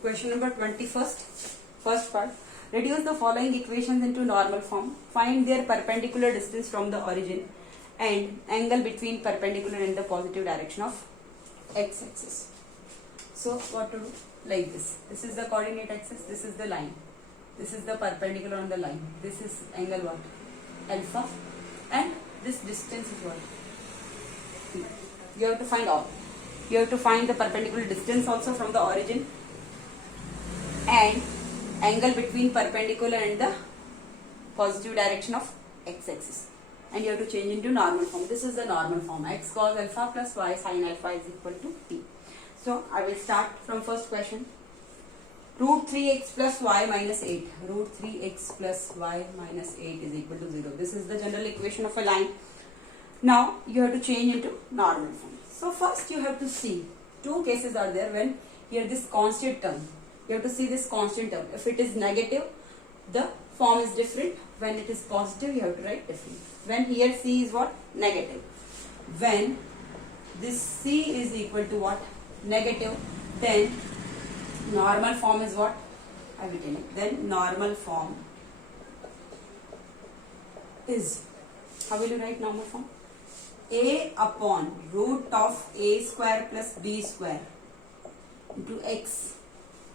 Question number 21st. First part. Reduce the following equations into normal form. Find their perpendicular distance from the origin and angle between perpendicular and the positive direction of x-axis. So what to do? Like this. This is the coordinate axis. This is the line. This is the perpendicular on the line. This is angle what? Alpha. And this distance is what? P. You have to find all. You have to find the perpendicular distance also from the origin and angle between perpendicular and the positive direction of x-axis, and you have to change into normal form. This is the normal form. X cos alpha plus y sin alpha is equal to t. So I will start from first question. Root 3x plus y minus 8. Root 3x plus y minus 8 is equal to 0. This is the general equation of a line. Now you have to change into normal form. So first you have to see two cases are there when here this constant term. You have to see this constant term. If it is negative, the form is different. When it is positive, you have to write different. When here c is what? Negative. When this c is equal to what? Negative, then normal form is what? I will tell you. Then normal form is, how will you write normal form? A upon root of a square plus b square into x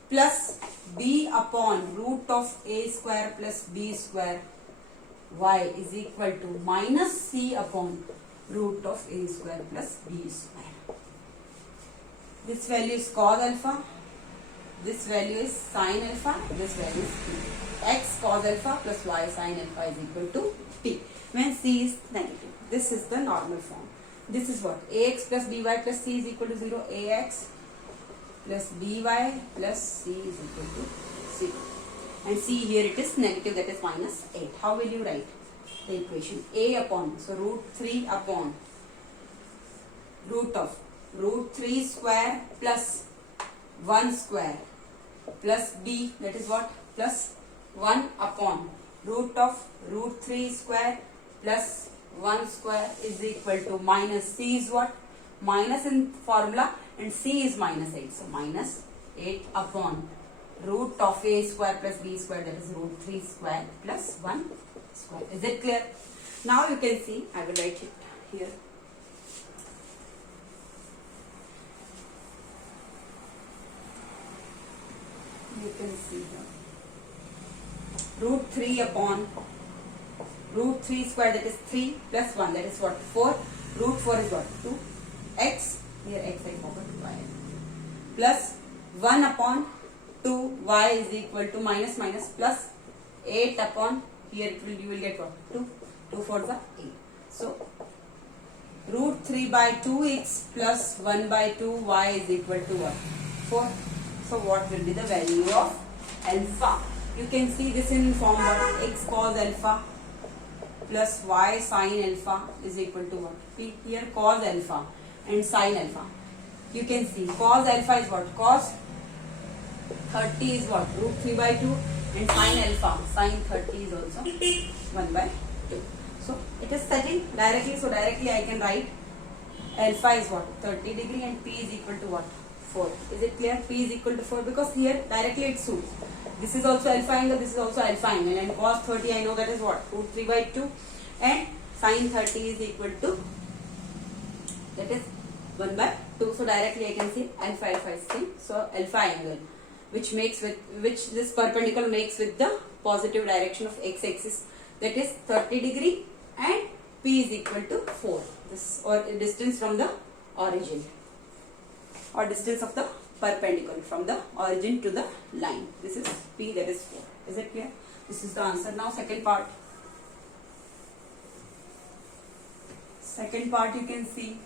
plus b upon root of a square plus b square y is equal to minus c upon root of a square plus b square. This value is cos alpha, this value is sin alpha, this value is t. X cos alpha plus y sin alpha is equal to t when c is negative. This is the normal form. This is what? Ax plus by plus c is equal to 0. Ax plus by plus c is equal to 0. And c here it is negative, that is minus 8. How will you write the equation? A upon, so root 3 upon root of root 3 square plus 1 square plus b, that is what? Plus 1 upon root of root 3 square plus 1 square is equal to minus c is what? Minus in formula, and c is minus 8. So minus 8 upon root of a square plus b square, that is root 3 square plus 1 square. Is it clear? Now you can see, I will write it here. You can see here. Root 3 upon root 3 square, that is 3 plus 1, that is what? 4. Root 4 is what? 2. X, here x I forgot, y. Plus 1 upon 2, y is equal to minus minus plus 8 upon, here it will, you will get what? 2. 2 4 is 8. So, root 3 by 2x plus 1 by 2, y is equal to what? 4. So, what will be the value of alpha? You can see this in form what? X cos alpha plus y sin alpha is equal to what? P. Here cos alpha and sin alpha. You can see cos alpha is what? Cos 30 is what? Root 3 by 2, and sin alpha, sin 30 is also 1 by 2. So it is setting directly, so directly I can write alpha is what? 30 degree and P is equal to what? 4. Is it clear? P is equal to 4 because here directly it suits. This is also alpha angle, this is also alpha angle, and cos 30 I know that is what? Root 3 by 2, and sin 30 is equal to, that is 1 by 2. So directly I can see alpha is same. So alpha angle, which this perpendicular makes with the positive direction of x-axis, that is 30 degree, and P is equal to 4. This or distance from the origin, or distance of the perpendicular from the origin to the line. This is P, that is 4. Is it clear? This is the answer. Now second part. Second part you can see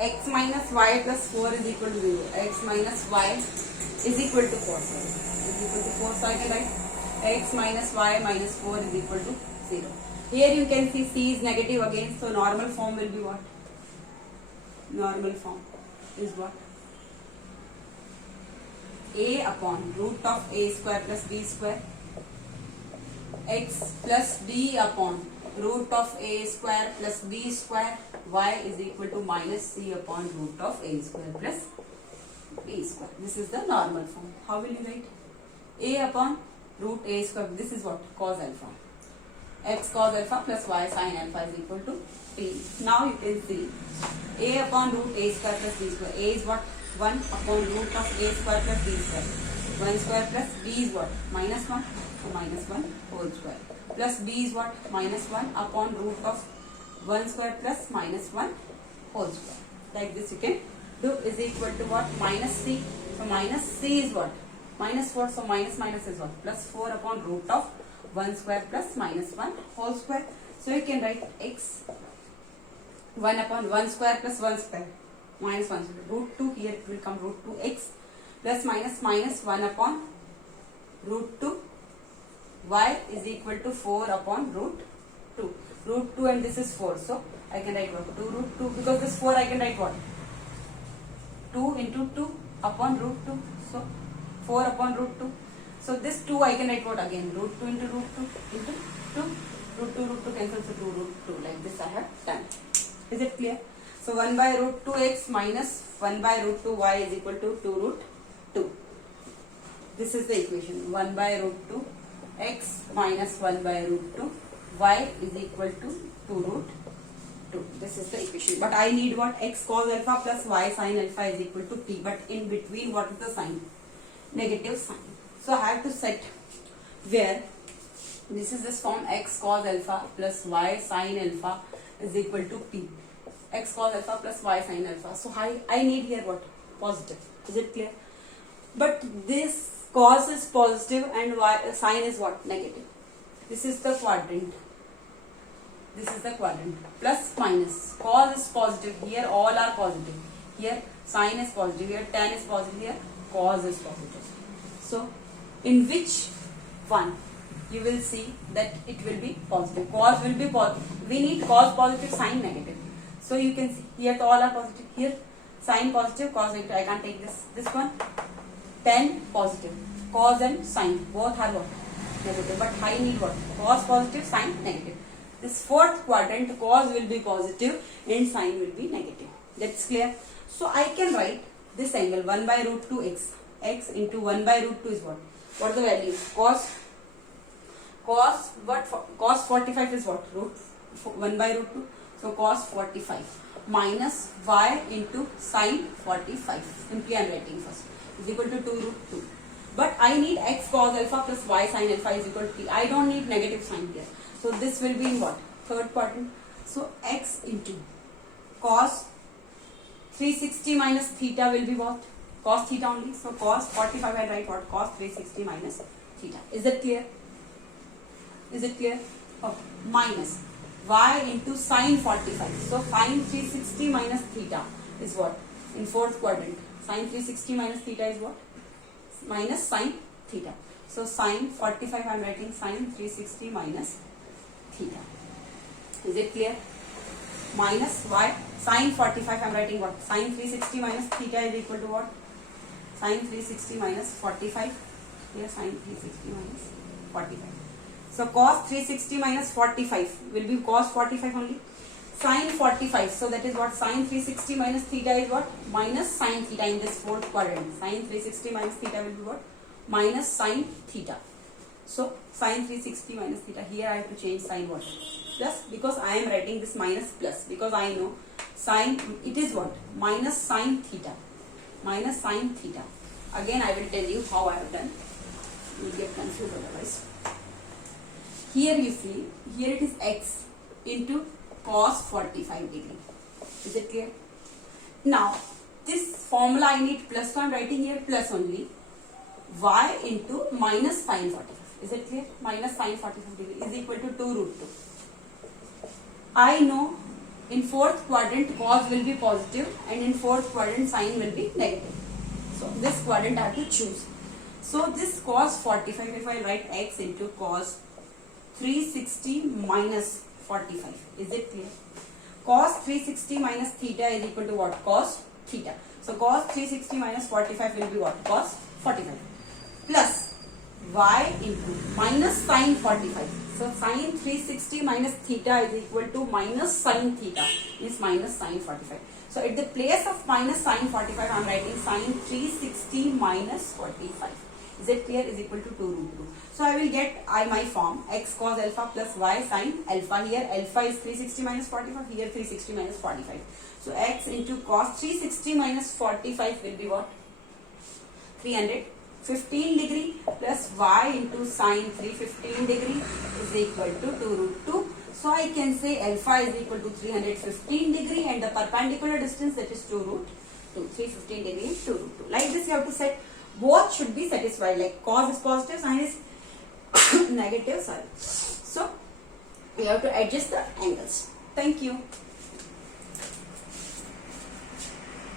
x minus y plus 4 is equal to 0. X minus y is equal to 4. Is equal to 4. So I can write x minus y minus 4 is equal to 0. Here you can see c is negative again. So normal form will be what? Normal form is what? A upon root of a square plus b square, x plus b upon root of a square plus b square, y is equal to minus c upon root of a square plus b square. This is the normal form. How will you write? A upon root a square. This is what? Cos alpha. X cos alpha plus y sin alpha is equal to p. Now you can see a upon root a square plus b square. A is what? 1 upon root of a square plus b square. 1 square plus b is what? Minus 1. So minus 1 whole square. Plus b is what? Minus 1 upon root of 1 square plus minus 1 whole square. Like this you can do, is equal to what? Minus c. So minus c is what? Minus 4. So minus minus is what? Plus 4 upon root of 1 square plus minus 1 whole square. So you can write x 1 upon 1 square plus 1 square minus 1 square. Root 2, here it will come root 2x plus minus minus 1 upon root 2 y is equal to 4 upon root 2. Root 2 and this is 4. So I can write what? 2 root 2, because this 4 I can write what? 2 into 2 upon root 2. So 4 upon root 2. So this 2 I can write what again? Root 2 into root 2 into 2. Root 2 cancels, so 2 root 2. Like this I have done. Is it clear? So 1 by root 2x minus 1 by root 2y is equal to 2 root 2. This is the equation. 1 by root 2 x minus 1 by root 2 y is equal to 2 root 2. This is the equation. But I need what? X cos alpha plus y sin alpha is equal to p. But in between, what is the sign? Negative sign. So I have to set where this is this form, x cos alpha plus y sin alpha is equal to p. X cos alpha plus y sin alpha. So I need here what? Positive. Is it clear? But this cos is positive and y sin is what? Negative. This is the quadrant. This is the quadrant. Plus minus. Cos is positive. Here all are positive. Here sin is positive. Here tan is positive. Here cos is positive. So in which one you will see that it will be positive? Cos will be positive. We need cos positive, sin negative. So you can see here all are positive. Here sin positive, cos negative. I can't take this. This one tan positive. Cos and sin both are what? Negative. But I need what? Cos positive, sin negative. This fourth quadrant, cos will be positive and sin will be negative. That's clear. So I can write this angle 1 by root 2x. X into 1 by root 2 is what? What the value? Cos 45 is what? Root 1 by root 2. So cos 45 minus y into sin 45. Simply I am writing first. Is equal to 2 root 2. But I need x cos alpha plus y sin alpha is equal to p. I don't need negative sign here. So this will be in what? Third quadrant. So x into cos 360 minus theta will be what? Cos theta only. So cos 45 I write what? Cos 360 minus theta. Is it clear? Is it clear? Oh, minus y into sin 45. So sin 360 minus theta is what? In fourth quadrant. Sin 360 minus theta is what? Minus sin theta. So sin 45 I am writing sin 360 minus theta. Is it clear? Minus y sin 45 I am writing what? Sin 360 minus theta is equal to what? Sin 360 minus 45. Here sin 360 minus 45. So cos 360 minus 45 will be cos 45 only. Sin 45. So that is what? Sin 360 minus theta is what? Minus sin theta in this fourth quadrant. Sin 360 minus theta will be what? Minus sin theta. So sin 360 minus theta. Here I have to change sin what? Plus, because I am writing this minus plus, because I know sin, it is what? Minus sin theta. Minus sin theta. Again I will tell you how I have done. You will get confused otherwise. Here you see, here it is x into cos 45 degree. Is it clear? Now this formula I need plus, so I am writing here plus only. Y into minus sin 45. Is it clear? Minus sin 45 degree is equal to 2 root 2. I know in fourth quadrant cos will be positive and in fourth quadrant sin will be negative. So this quadrant I have to choose. So this cos 45, if I write x into cos 360 minus 45. Is it clear? Cos 360 minus theta is equal to what? Cos theta. So cos 360 minus 45 will be what? Cos 45. Plus y into minus sin 45. So sine 360 minus theta is equal to minus sine theta, means minus sine 45. So at the place of minus sine 45, I am writing sine 360 minus 45. Is it clear? Is equal to 2 root 2. So I will get my form x cos alpha plus y sine alpha. Here alpha is 360 minus 45. Here 360 minus 45. So x into cos 360 minus 45 will be what? 315 degree plus y into sine 315 degree is equal to 2 root 2. So I can say alpha is equal to 315 degree and the perpendicular distance, that is 2 root 2. 315 degree and 2 root 2. Like this you have to set. Both should be satisfied, like cos is positive, sine is negative. So we have to adjust the angles. Thank you.